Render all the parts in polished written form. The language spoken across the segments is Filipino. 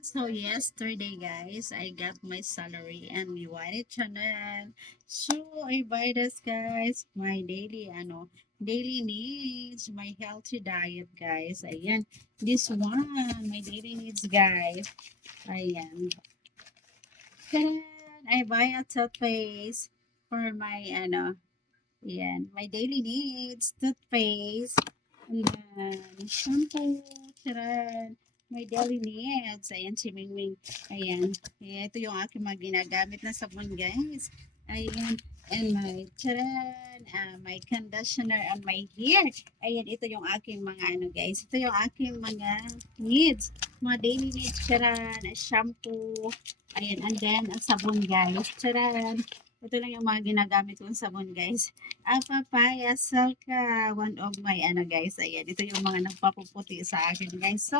So yesterday guys, I got my salary and we wanted channel. So I buy this guys, my daily needs, my healthy diet guys. Ayan, this one, my daily needs guys. Ayan. Then I buy a toothpaste for my ayan, my daily needs, toothpaste. And then shampoo, charan. My daily needs. Ayan, si Mingming. Ayan. Ayan, ito yung aking mga ginagamit na sabon, guys. Ayan. And my charan, my conditioner on my hair. Ayan, ito yung aking mga guys. Ito yung aking mga needs. Mga daily needs, charan. Shampoo. Ayan, and then, sabon, guys. Charan. Ito lang yung mga ginagamit kong sabon, guys. Papaya Salka, one of my guys, ayan, ito yung mga nagpapuputi sa akin guys. So,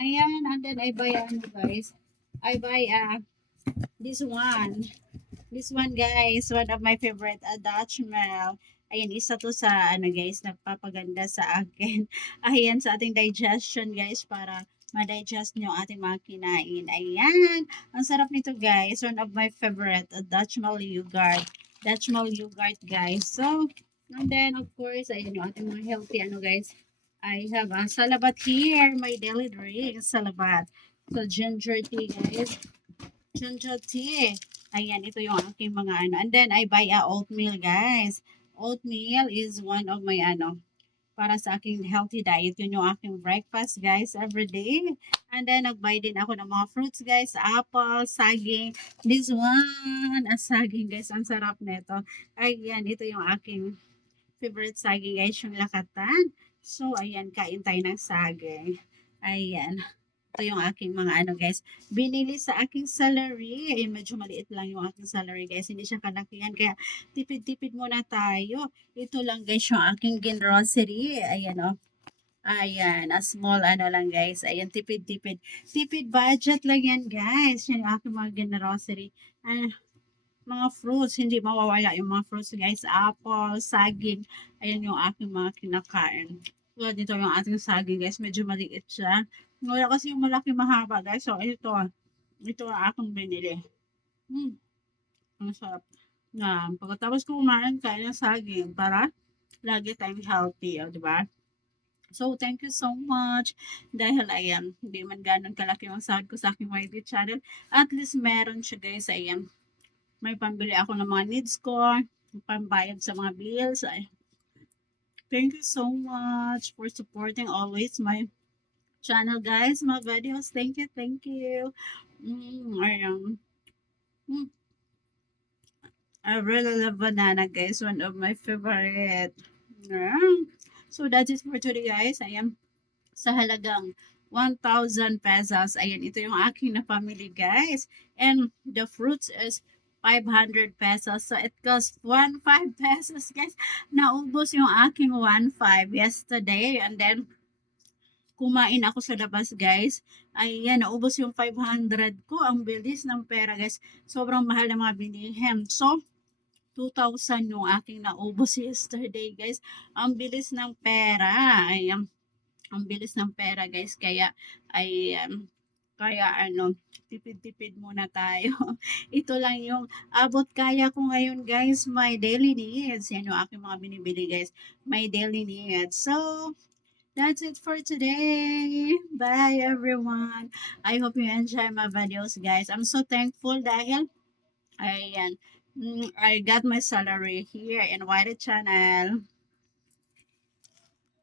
ayan, and then I buy guys, I buy this one. This one guys, one of my favorite Dutch Mill. Ayan, isa to sa guys, nagpapaganda sa akin. Ayan, sa ating digestion guys, para ma-digest nyo ating mga kinain. Ayan, ang sarap nito guys. One of my favorite Dutch Mill yogurt. Dutch Mill yogurt guys. So, and then of course, ayan yung ating mga healthy guys. I have salabat here, my daily drink, salabat. So, ginger tea guys. Ginger tea. Ayan, ito yung aking mga And then, I buy a oatmeal, guys. Oatmeal is one of my para sa aking healthy diet. Yun yung aking breakfast, guys, every day. And then, nag-buy din ako ng mga fruits, guys. Apple, saging. This one, saging, guys. Ang sarap nito. Ayan, ito yung aking favorite saging, guys, yung lakatan. So, ayan, kain tayo ng saging. Ayan. Ito yung aking mga guys, binili sa aking salary. Ayun, medyo maliit lang yung aking salary guys. Hindi siya kalakihan. Kaya tipid-tipid muna tayo. Ito lang guys yung aking grocery. Ayan o. Ayan, a small lang guys. Ayan, tipid-tipid. Tipid budget lang yan guys. Yan yung aking mga grocery. Mga fruits, hindi mawawala yung mga fruits guys. Apple, saging. Ayan yung aking mga kinakain. Tulad dito yung ating saging guys. Medyo maliit siya. Wala kasi yung malaki mahaba guys. So ito. Ito ang aking binili. Ang sarap. Na pagkatapos ko kumain kain ng saging para lagi tayong healthy. O, diba? So, thank you so much. Dahil ayan, hindi man ganun kalaki yung sahod ko sa aking YT channel. At least meron siya guys. Ayan, may pambili ako ng mga needs ko, pambayad sa mga bills. Ay, thank you so much for supporting always my channel, guys, my videos. Thank you, thank you. Ayan. Mm, I really love banana, guys. One of my favorite. Yeah. So, that is for today, guys. I am sa halagang 1,000 pesos. Ayan, ito yung aking na family, guys. And the fruits is 500 pesos. So, it costs 1,500 pesos, guys. Naubos yung aking 1,500 yesterday. And then, kumain ako sa labas, guys. Ayan, naubos yung 500 ko. Ang bilis ng pera, guys. Sobrang mahal ng mga bilihin. So, 2,000 yung aking naubos yesterday, guys. Ang bilis ng pera. Ayan, ang bilis ng pera guys, kaya ay tipid-tipid muna tayo. Ito lang yung abot kaya ko ngayon guys, my daily needs. Yan yung aking mga binibili guys, my daily needs. So, that's it for today. Bye everyone. I hope you enjoy my videos guys. I'm so thankful dahil ayan, I got my salary here in White Channel.